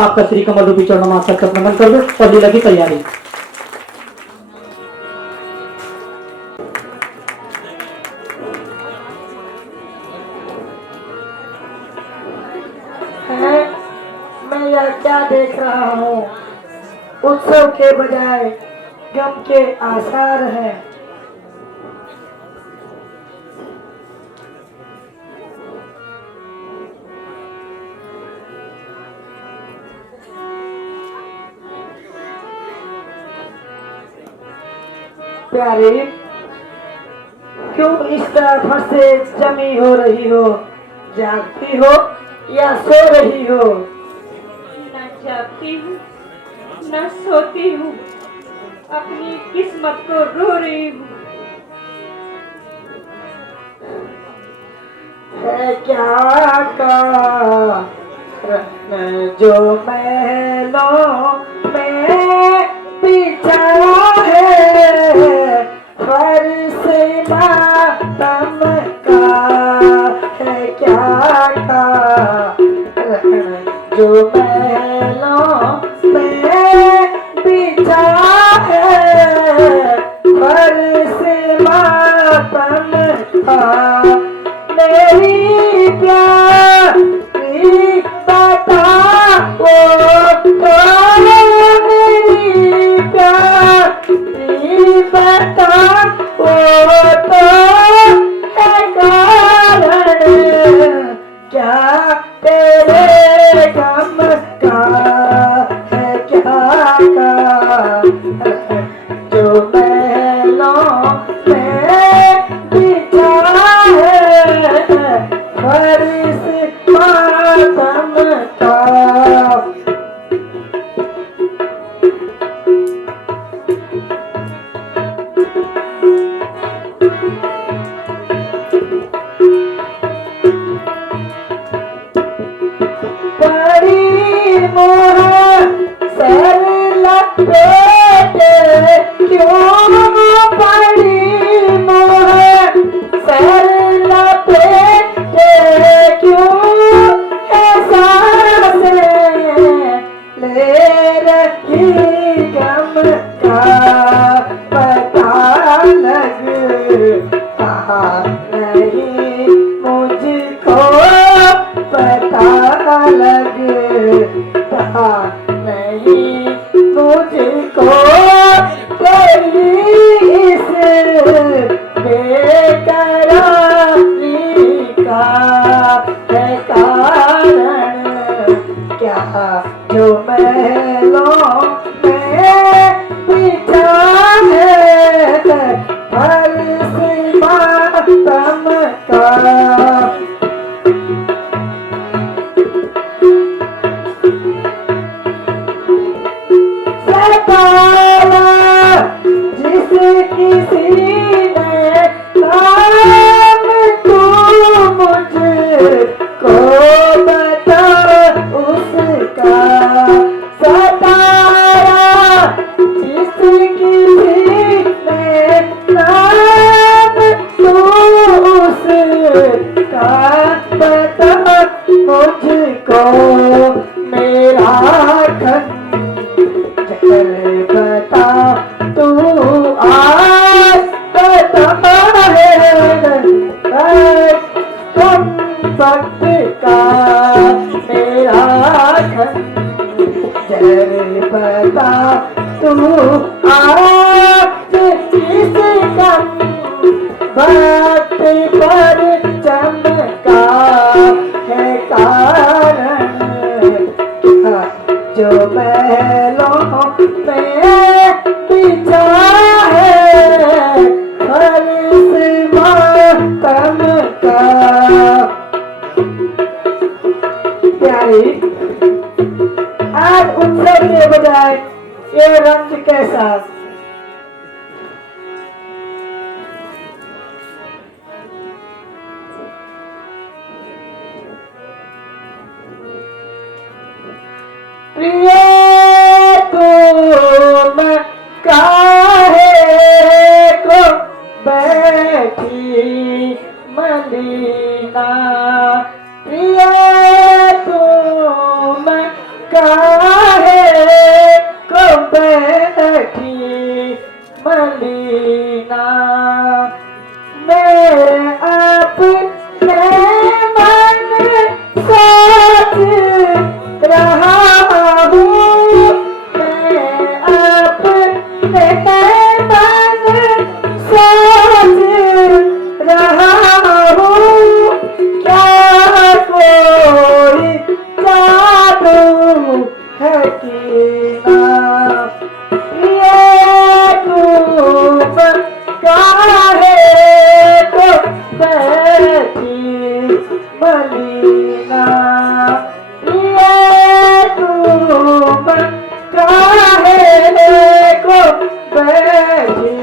आपका श्री कमल रूपी चरणों में सत्संग नमन कर दो और लीला की तैयारी। मैं यह क्या देख रहा हूँ? उत्सव के बजाय गम के आसार हैं। प्यारी, क्यों इस तरह से जमी हो रही हो? जागती हो या सो रही हो? न जागती हूँ न सोती हूँ, अपनी किस्मत को रो रही हूँ। है क्या कारण जो महलों में बिछा है? फर्श मातम का है क्या कारण जो महलों में बिछा है? फर्श मातम का मेरी प्यारी बता वो तो, मेरी प्यारी बता वो तो है कारण क्या तेरे गम का है क्या कारण जो महलों में बिछा है? फर्श मातम का बड़ी मोह सर लपेटे क्यों? बड़ी मोह सर लपेटे क्यों? एहसास ले रही गम का पता लगता नहीं मुझको, पता लगता नहीं मुझको तेरी इस बेकरारी का है कारण क्या जो महलों में बिछा है? फर्श मातम का सताया जिस किसी ने काम तू मुझको बता उसका। सताया जिस किसी ने काम तू उसका बता मुझको। मेरा बता तू आज बता है कम वक्त का मेरा खंजर बता तू आज किस कम वक्त पर चमका है कारण जो महलों में बिछा है? फर्श मातम का। प्यारी, आज उत्सव के बजाय ये रंज कैसा? प्रिय तुम काहे को बैठी मदीना? प्रिय तुम का मलीना। मैं अपने मन सोच रहा हूँ, मैं अपने मन सोच रहा हूँ, क्या कोई जादू है कि ना। ये धूप काहे को बैठी मलीना, ये धूप काहे को बैठी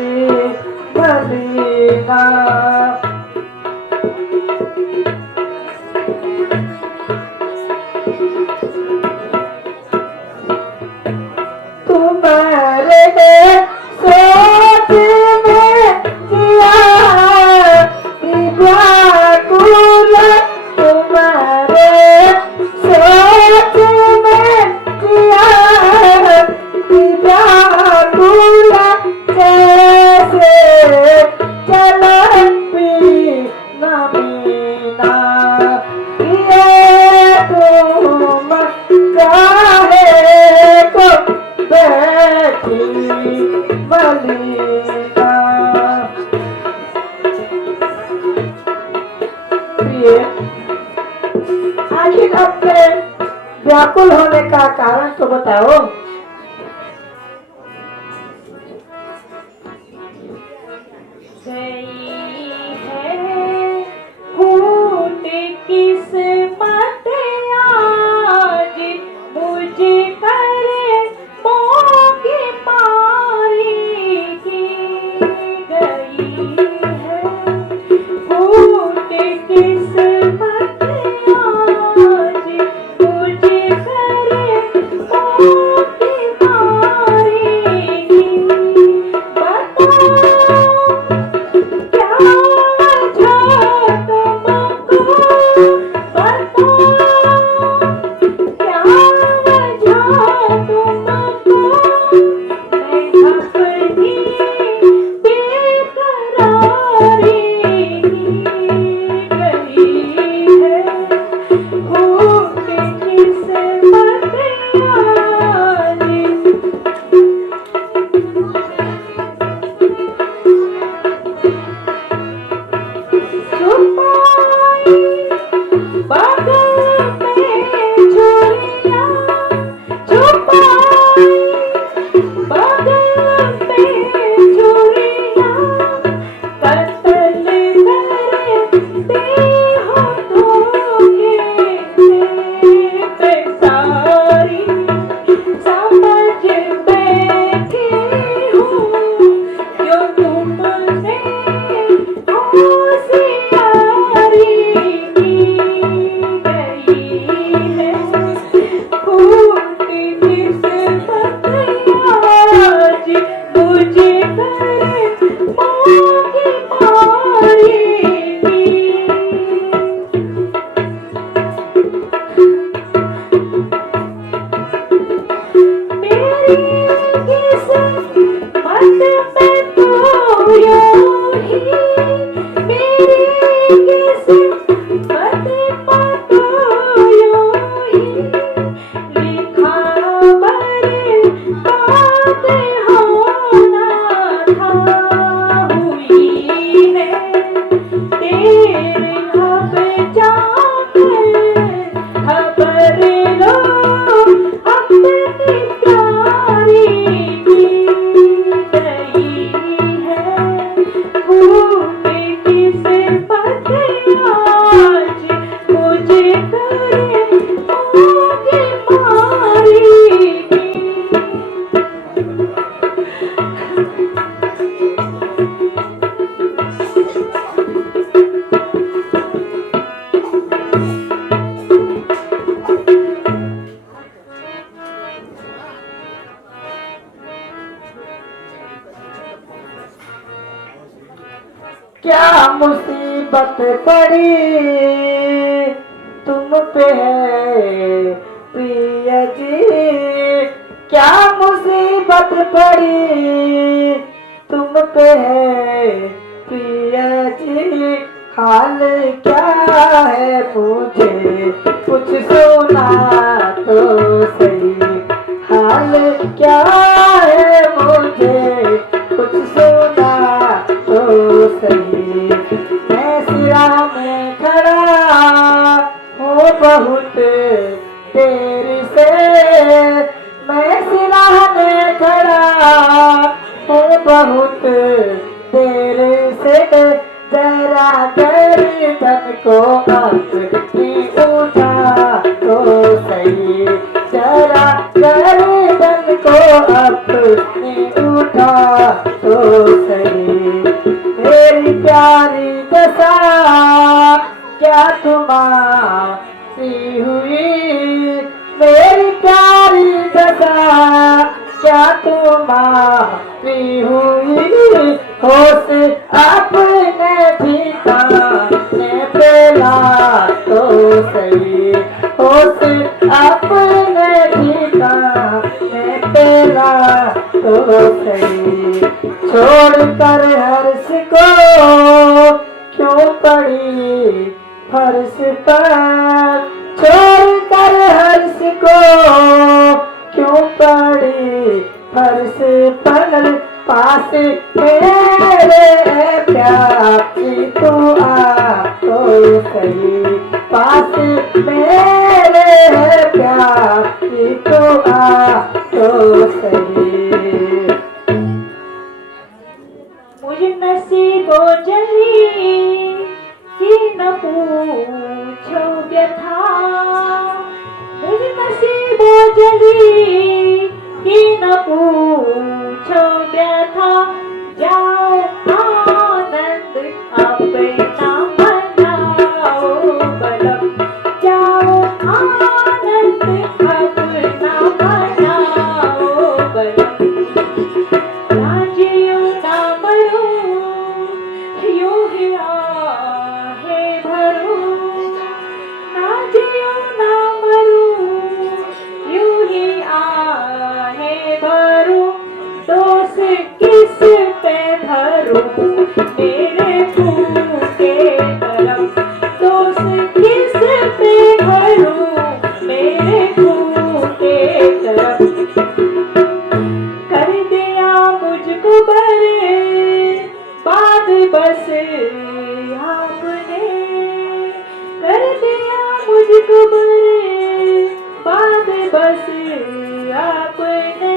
मलीना। तुम्हारे सोच में जिया व्याकुल, तुम्हारे सोच में जिया व्याकुल, कैसे चलती नमीना। ये तुम काहे को बैठी मलीना। आखिर अपने व्याकुल होने का कारण तो बताओ। गई है फूट किस्मत आज, मुझे करे मोगी मारी की। गई है फूट किस्मत आज, मुझे करे मोगी मारी की। बताओ क्या वजह तुमको, बताओ क्या वजह तुमको। मैं अपनी बेकरारी की। गई है फूट किस्मत आज। छुपाई बागों में चोरियां, छुपाई बागों में चोरियां, कत्ल करते हो धोखे से बेसारी। समझ बैठी हूँ क्यों तुमने होशियारी की। गई है फूट किस्मत आज, मुझे करे मोगी मारी की। मेरी किस्मत में तो यूं ही, मेरी किस्मत में तो यूं ही लिखा बरबाद होना था। हुई है तेरे अब जाकर खबर लो अपनी प्यारी की। गई है फूट किस्मत आज, मुझे करे मोगी मारी की। क्या मुसीबत पड़ी तुम पे है प्रिय जी, क्या मुसीबत पड़ी चुप है प्रिया जी, हाल क्या है मुझे कुछ सुना तो सही, हाल क्या है मुझे कुछ सुना तो सही। मैं सिरा में खड़ा हूँ बहुत देर से, मैं सिरा में खड़ा हूँ बहुत देर से, जरा गर्दन को अपनी उठा तो सही, जरा गर्दन को अपनी उठा तो सही। मेरी प्यारी दशा क्या तुम्हारी हुई, मेरी प्यारी दशा क्या तुम्हारी हुई, होश अपने ठिकाने पे ला तो सही, होश अपने ठिकाने पे ला तो सही। छोड़कर हर्ष को क्यों पड़ी फर्श पर, छोड़कर हर्ष को क्यों पड़ी फर्श पर, पास मेरे प्यारी तू आ तो सही, पास मेरे प्यारी तू आ तो सही। मुझे नसीबों जली कि न पूछो व्यथा, मुझे नसीबों जली कि न पूछो व्यथा, जाओ आनंद अपना मनाओ बलम, जाओ आनंद अपना मनाओ बलम। ना जियो ना मरूं यूं ही आहें भरूं, ना जियो ना मरूं यूं ही आहें भरूं, दोष किस पे धरूं मेरे फूटे करम, दोष किस पे धरूं मेरे फूटे करम। कर दिया मुझको बर्बाद बस आपने, कर दिया मुझको बर्बाद बस आपने,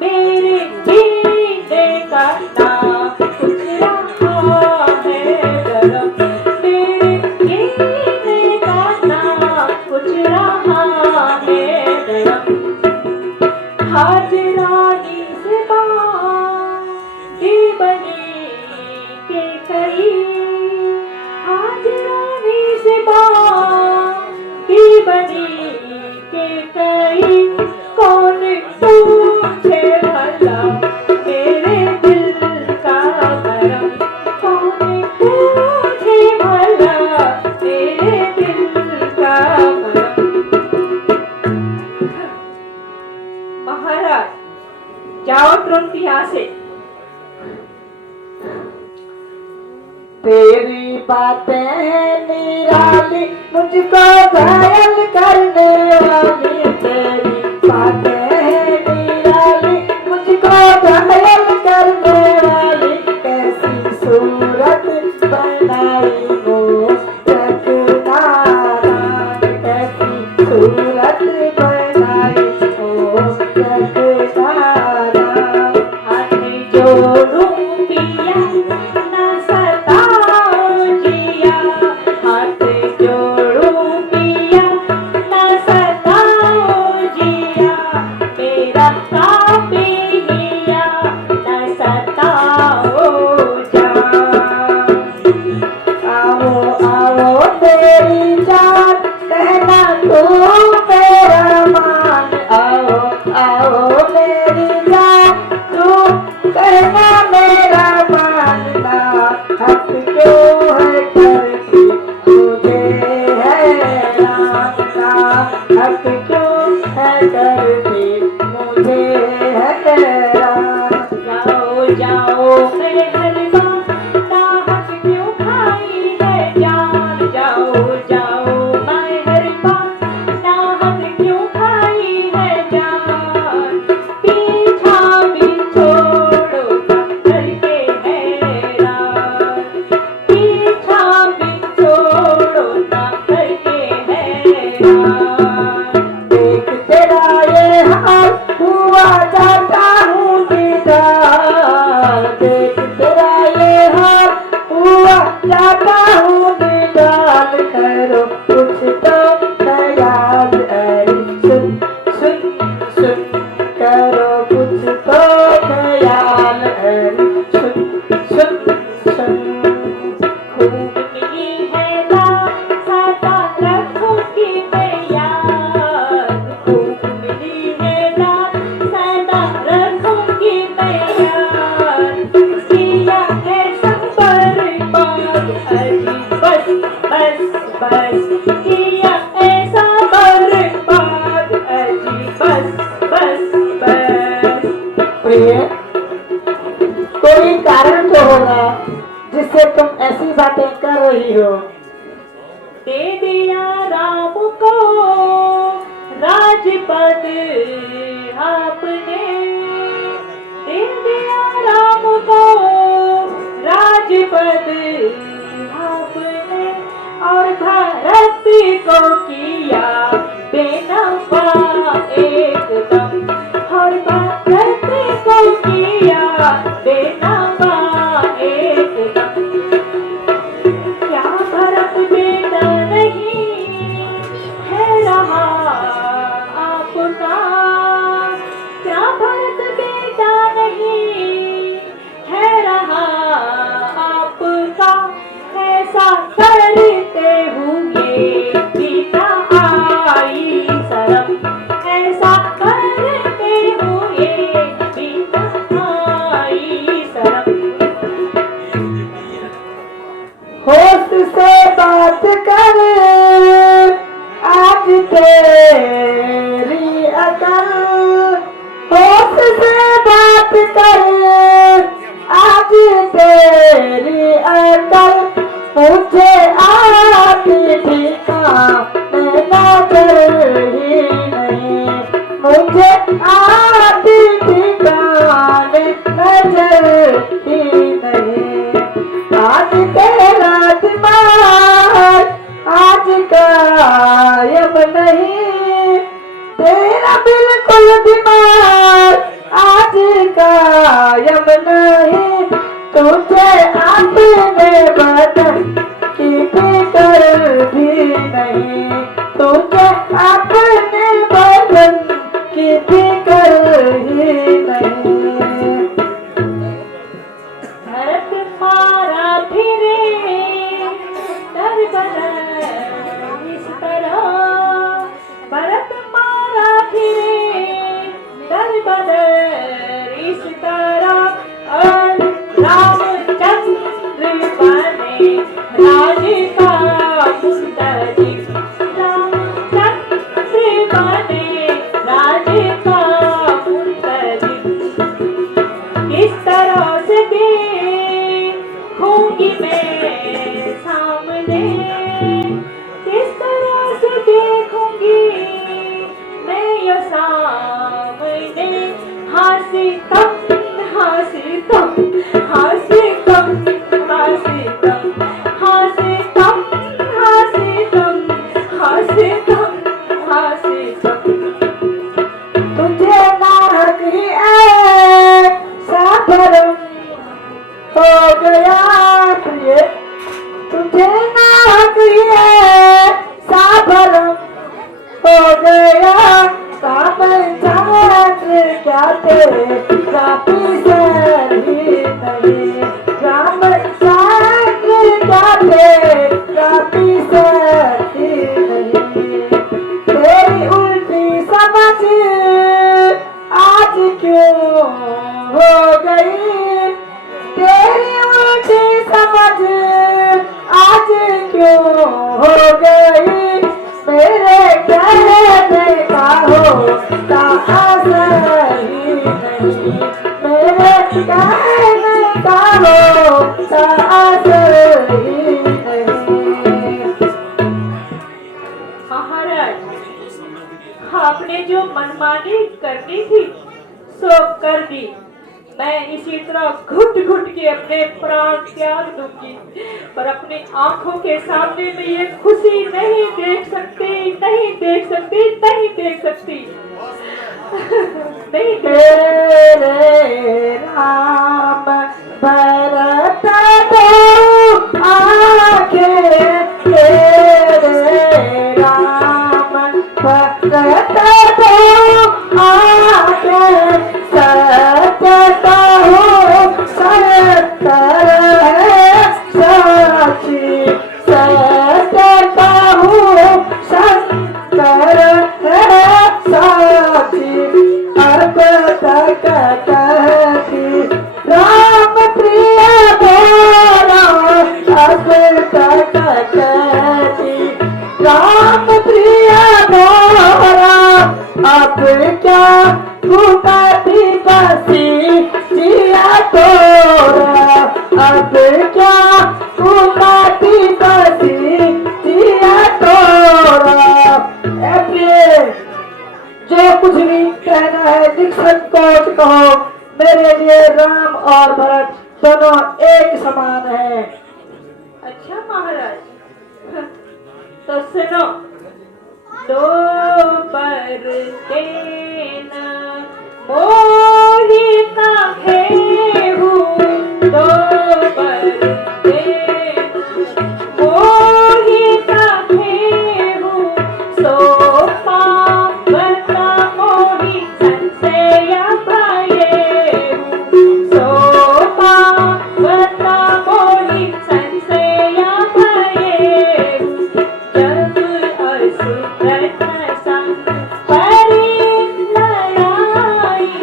मेरे जीने का ना कुछ रहा है गरम, मेरे जीने का ना कुछ रहा है गरम। हाजरानी से बांधी बनी के कई, हाजरानी से बांधी बनी के कई, कौन पूछे भला मेरे दिल का भरम, कौन पूछे भला मेरे दिल का भरम। महाराज जाओ तुरंत यहाँ से। तेरी बातें निराली मुझको घायल करने वाली, तेरी बातें निराली मुझको घायल करने वाली, कैसी सूरत बनाई वो जगनारायण, कैसी सूरत बनाई वो जगनारायण। हाथ जोड़ूं पिया ना सताओ जिया, हाथ जोड़ूं पिया ना सताओ जिया, मेरा काफी हिया ना सताओ जान। आओ आओ तेरी जान कहना तू मेरा मान, आओ आओ मेरी जान तू कहना मेरा मानना, हक क्यों है करती मुझे हैरान, हक क्यों है करती मुझे हैरान। जाओ जाओ मेरे बस बस बस। प्रिय, कोई कारण तो होगा जिससे तुम ऐसी बातें कर रही हो। दे दिया राम को राजपद आपने, दे दिया राम को राजपद आपने, और धरती को किया बेनफा एकदम, और धरती को किया बेनफा एकदम। क्या भरत बेटा नहीं है रहा आपका, क्या भरत बेटा नहीं है रहा आपका, ऐसा करते हुए बिना आई शर्म, ऐसा करते हुए बिना आई शर्म। होश से बात कर, आज तेरी अकल, होश से बात कर, आज तेरी अकल, मुझे आती ठिकाने नजर ही नहीं, मुझे आती ठिकाने नजर ही नहीं। आज तेरा दिमाग आज कायम नहीं, तेरा बिल्कुल दिमाग आज कायम नहीं, तुझे अपने बदन की फिक्र भी नहीं, तुझे अपने बदन की फिक्र ही नहीं। भरत मारा फिरे दर बदर इस तरह, भरत मारा फिरे दर बदर इस तरह, और रामचंद्र बने राज का मुंतजिर, रामचंद्र बने राज का मुंतजिर। किस तरह से देखूंगी मैं सामने, किस तरह से देखूंगी मैं ये सामने, हासी कम हासी कम हासी कम हासी कम हासी कम हासी कम हासी कम हासी कम। तुझे नाहक ही ऐसा भरम हो गया प्रिय, तुझे नाहक ही ऐसा भरम हो गया, रामचंद्र क्या तेरा पीछे ही नहीं, रामचंद्र क्या तेरा पीछे ही नहीं। तेरी उल्टी समझ आज क्यों हो गई, तेरी उल्टी समझ आज क्यों हो गई, मेरे कहने का होता असर ही नहीं, मेरे कहने का होता असर ही नहीं। महाराज, आपने जो मनमानी करनी थी सो कर दी, मैं इसी तरह घुट घुट के अपने प्राण त्याग दूंगी, पर अपनी आंखों के सामने में ये खुशी नहीं देख सकती, नहीं देख सकती, नहीं देख सकती, नहीं तेरे राम भरत दो आंखें, तेरे राम भरत दो आंखें, सत्य हो सत्य है साक्षी, सत्य हो सत्य है साक्षी, अब तक कहती राम प्रिय बोला, अब तक कहती राम प्रिय बोला, अब क्या घुमाती बसी जिया तोरा, अब क्या घुमाती बसी जिया तोरा। जो कुछ भी कहना है निसंकोच कहो, मेरे लिए राम और भरत दोनों एक समान है। अच्छा महाराज, तो सुनो। दो पर देना मोही काहे हूँ, दो पर देना मोही काहे हूँ, सो पावता मोही संशय पाए हूँ, सो पावता मोही संशय पाए हूँ। जब असुरत संग परी लड़ाई,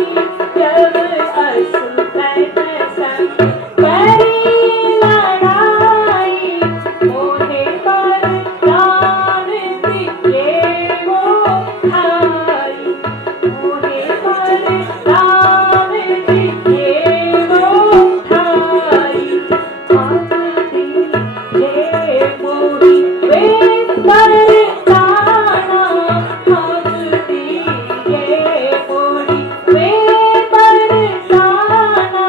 जब असुरत संग परी लड़ाई, मोहे पर प्राण दिए वो ठाई, मोहे पर प्राण दिए वो ठाई। आप दीजिए मोही वे बरसाना, आप दीजिए मोही वे बरसाना,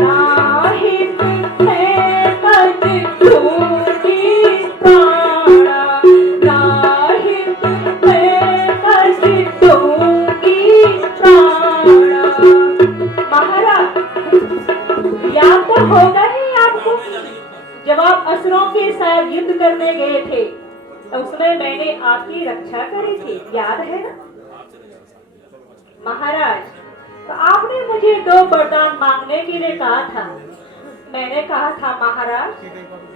नाहित है कद दूंगी प्राणा, नाहित है कद दूंगी प्राणा। महाराज, याद तो होगा ही आपको, जब आप असुरों के साथ युद्ध करने गए थे तो उसमें मैंने आपकी रक्षा करी थी, याद है ना महाराज? तो आपने मुझे 2 वरदान मांगने के लिए कहा था। मैंने कहा था महाराज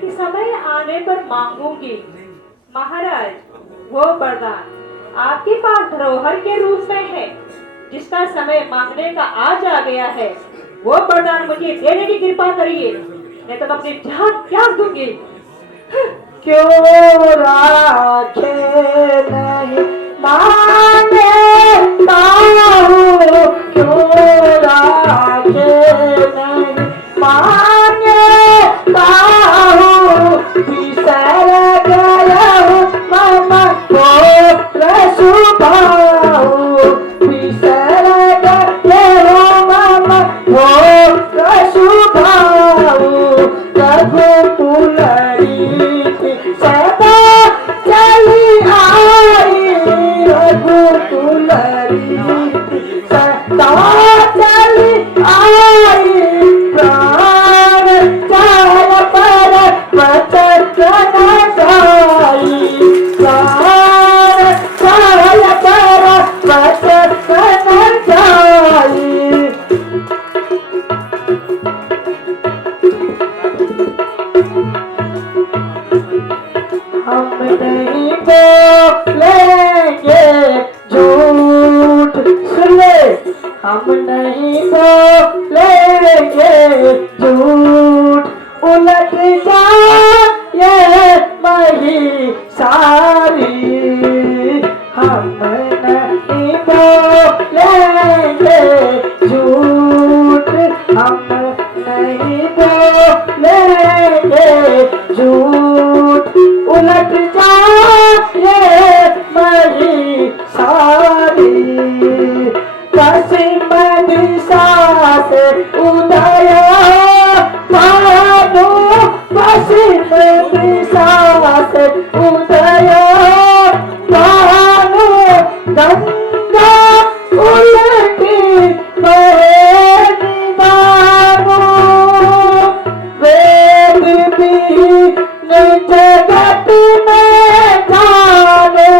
कि समय आने पर मांगूंगी। महाराज, वो वरदान आपके पास धरोहर के रूप में है, जिसका समय मांगने का आज आ गया है। वो वरदान मुझे देने की कृपा करिए, नहीं तो मैं अपनी जान त्याग दूंगी। क्यों राखे नहीं मांगे ताहू, क्यों राखे नहीं मांगे ताहू, बिसर गया हूँ मामा को रसुभाऊ, बिसर गया हूँ मामा को रसुभाऊ। रघु कुलरी सदा चली आई, रघु कुलरी सदा चली आई, प्राण चाल पर बचत न जाई, प्राण चाल पर बचत न जाई। हम नहीं बोलेंगे झूठ, सुन ले, हम नहीं बोलेंगे झूठ, उलट जाए मही सारी। हम नहीं बोलेंगे झूठ, हम नहीं बोलेंगे झूठ, उलट जाए मही सारी। पश्चिम दिशा से उदय भानु, पश्चिम दिशा से उदय भानु, गंगा उलटी बहेगी भानु, वेद भी जगत में जाने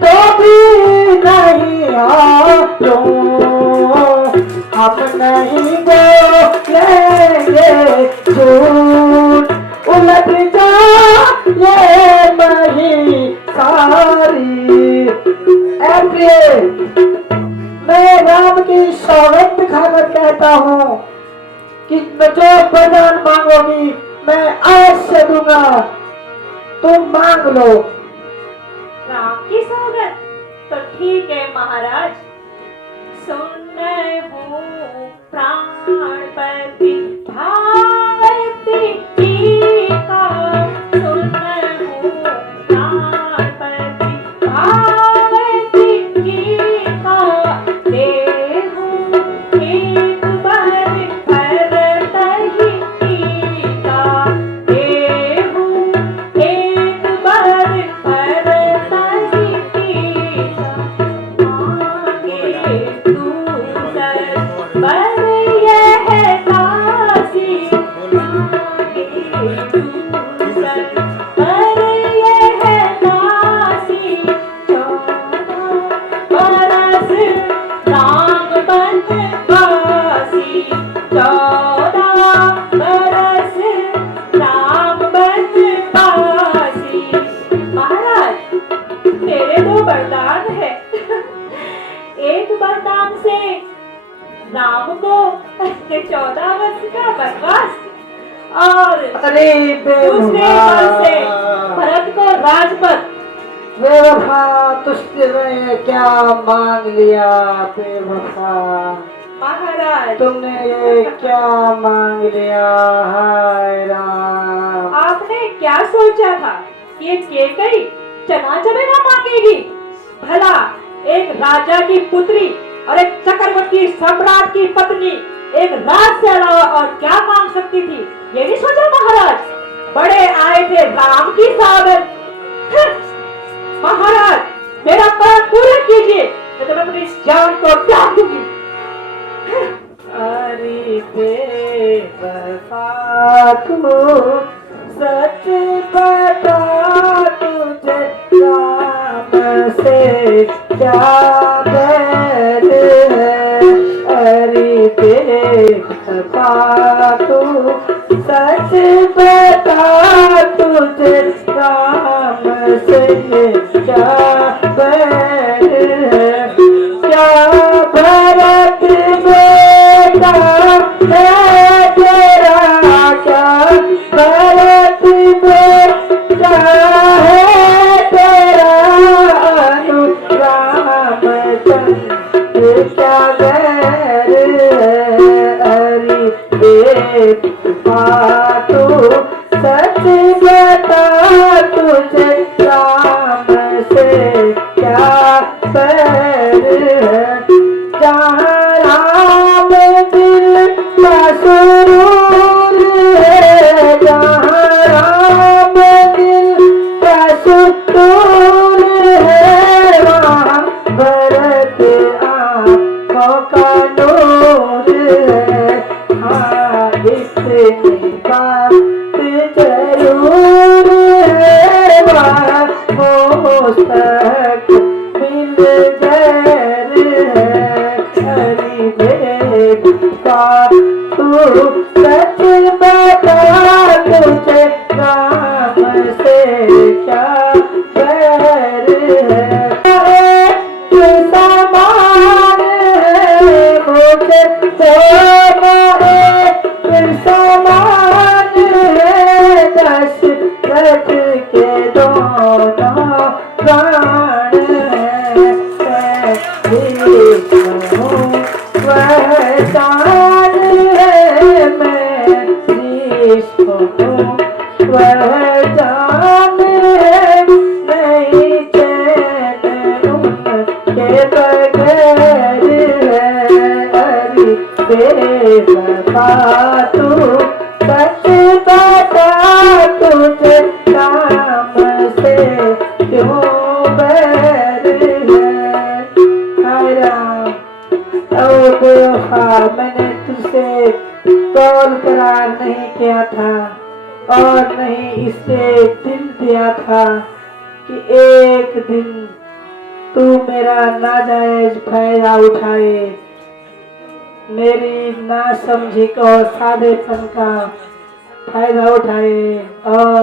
तो भी नहीं आयो, हम नहीं बोलेंगे झूठ, उलट जाए मही सारी। मैं राम की सौगंध खाकर कहता हूँ कि जो वरदान मांगोगी मैं आज से दूंगा, तुम मांग लो। राम की सौगंध तो ठीक है महाराज, से राम को 14 वर्ष का वनवास और अरे दूसरे वर्ष से बेवफा, भरत को राजपद। बेवफा तुझने क्या मांग लिया बेवफा, महाराज तुमने ये क्या मांग लिया। हाय राम, आपने क्या सोचा था कि ये केकई चना चमेला मांगेगी? भला एक राजा की पुत्री और एक चक्रवर्ती सम्राट की पत्नी एक राज से अलावा और क्या मांग सकती थी? ये नहीं सोचा महाराज? बड़े आए थे राम की सागर। महाराज मेरा प्राण पूरा कीजिए, नहीं तो मैं अपनी इस जान को त्याग दूंगी। अरे बेवफा तू सच बता, तुझे राम से क्या बैर है। अरे बेवफा तू सच बता, तुझे राम से क्या बैर है। क्या भरत बेटा है तेरा, क्या भरत बेटा है तेरा, रामचंद्र क्या बैर है। अरे बेवफा तू सच बता, तुझे राम से क्या बैर है। जहाँ राम दिल का सुरूर है, जहाँ राम दिल का सुरूर है, वहाँ भरत आँखों का नूर है। हाँ इतनी बात जरूर है, वहाँ मुस्तकबिल जर है। हरि बेवफा तू सच बता, तुझे राम से क्या बैर है। तू समान है मुझे तो मारे, तू समान है दशरथ के दोनों प्राण है। वह जान है मैं जिसको हूँ, वह जान है नहीं चैन उनके बगैर है। अरे बेवफा तू सच बता, तुझे राम से क्यों बैर है। हाय राम, ओ बेवफा मैंने तुझसे कौल करार नहीं किया था और नहीं इसे दिल दिया था कि एक दिन तू मेरा नाजायज फायदा उठाए, मेरी नासमझी और सादेपन का फायदा उठाए और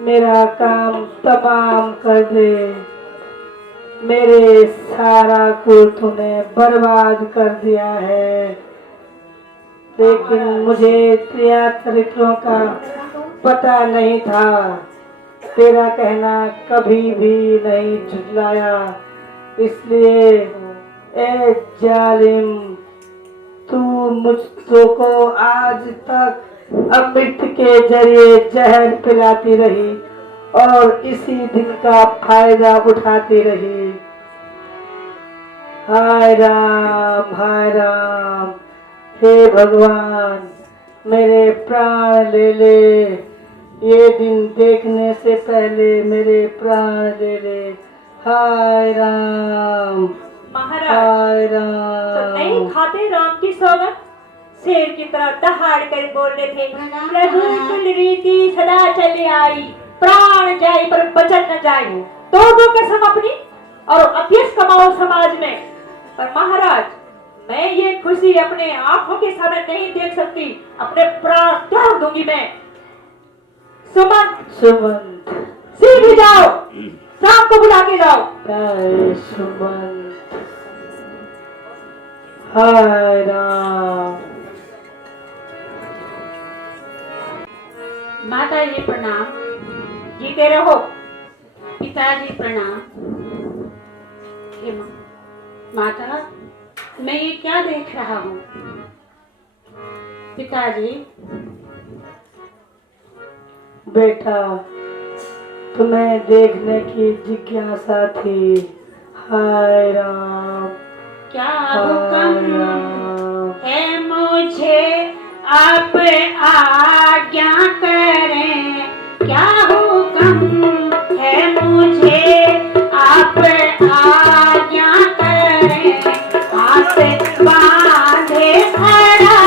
मेरा काम तमाम कर दे। मेरे सारा को तूने बर्बाद कर दिया है, लेकिन मुझे तेरा चरित्रों का पता नहीं था। तेरा कहना कभी भी नहीं झुठलाया, इसलिए ए जालिम तू मुझको आज तक अमृत के जरिए जहर पिलाती रही और इसी दिन का फायदा उठाती रही। हाय राम हे भगवान मेरे प्राण ले ले, ये दिन देखने से पहले मेरे प्राण ले ले। हाय राम महाराज हाय तो राम। नहीं खाते राम की सौगंध? शेर की तरह दहाड़ कर बोल रहे थे, रघुकुल रीति सदा चली आई, प्राण जाए पर बचन न जाए। तो दो कसम अपनी और अभ्यस कमाओ समाज में। पर महाराज मैं ये खुशी अपने आंखों के सामने नहीं देख सकती, अपने प्राण त्याग दूंगी मैं। सुमंत सीधे जाओ, शाम को बुला के लाओ। हाय सुमंत हाय राम। माता जी प्रणाम। जीते रहो। पिताजी प्रणाम। हे माता, मैं ये क्या देख रहा हूँ? पिताजी, बेटा, तुम्हें देखने की जिज्ञासा थी। हाय राम। क्या हाय हुक्म राम। है मुझे, आप आज्ञा करें। क्या हुक्म है मुझे, आप आज्ञा करें। हाथ बांधे खड़ा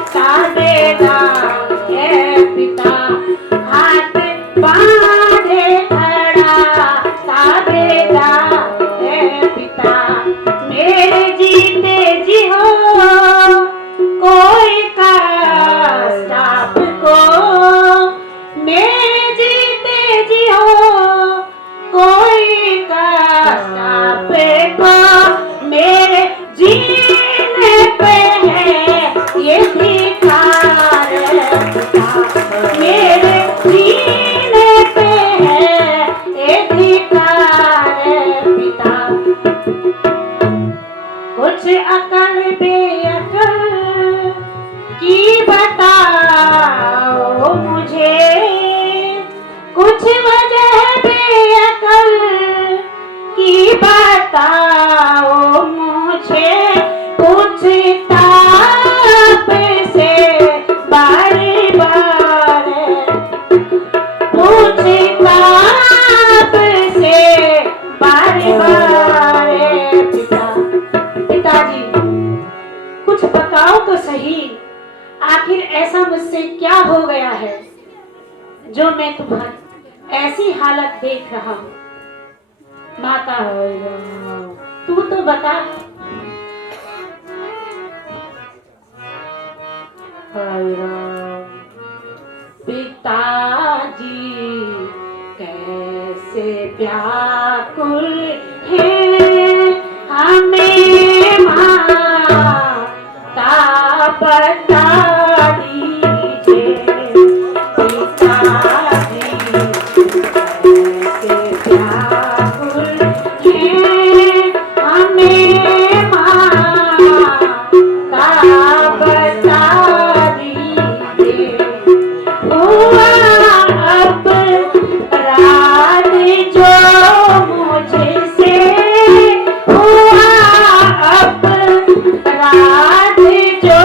ताबेदार है पिता। हाथ बांधे खड़ा ताबेदार है पिता। मेरे जीते जी हो कोई कष्ट आपको। मेरे जीते जी हो कोई कष्ट आपको। मेरे जीने पे है ये धिक्कार पिता। मेरे जीने पे है ये धिक्कार पिता। कुछ अकल बेअकल की बताओ मुझे। कुछ वजह बेअकल की बताओ मुझे। पूछता आपसे बारी बार। पूछता आपसे बारी बार पिता। पिताजी, कुछ बताओ तो सही, आखिर ऐसा मुझसे क्या हो गया है जो मैं तुम्हारी ऐसी हालत देख रहा हूँ? माता, हाय राम। तू तो बता। हाय राम। पिताजी कैसे व्याकुल है हमें माता बता दीजिए। पिताजी कैसे व्याकुल है हमें माता बता दीजिए। हुआ अब रात जो मुझसे, हुआ अब रात जो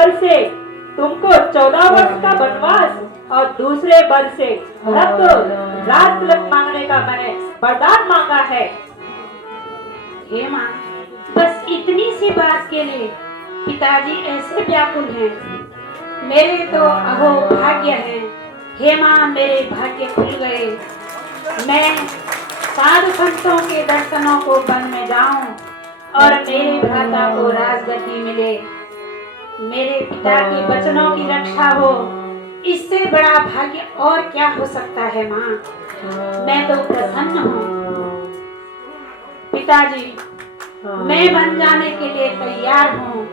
वर्ष से तुमको 14 वर्ष का वनवास और दूसरे वर्ष से राज तिलक मांगने का मैंने वरदान मांगा है। हे माँ, बस इतनी सी बात के लिए पिताजी ऐसे व्याकुल हैं। मेरे तो अहो भाग्य है। हे माँ, मेरे भाग्य खुल गए। मैं साधु संतों के दर्शनों को वन में जाऊं और मेरे भ्राता को राजगद्दी मिले, मेरे पिता के वचनों की रक्षा हो। इससे बड़ा भाग्य और क्या हो सकता है माँ। मैं तो प्रसन्न हूँ। पिताजी, मैं बन जाने के लिए तैयार हूँ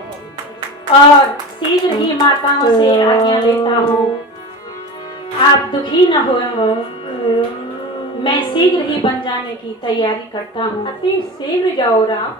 और शीघ्र ही माताओं से आज्ञा लेता हूँ। आप दुखी न हो, मैं शीघ्र ही बन जाने की तैयारी करता हूँ। अति शीघ्र जाओ राम।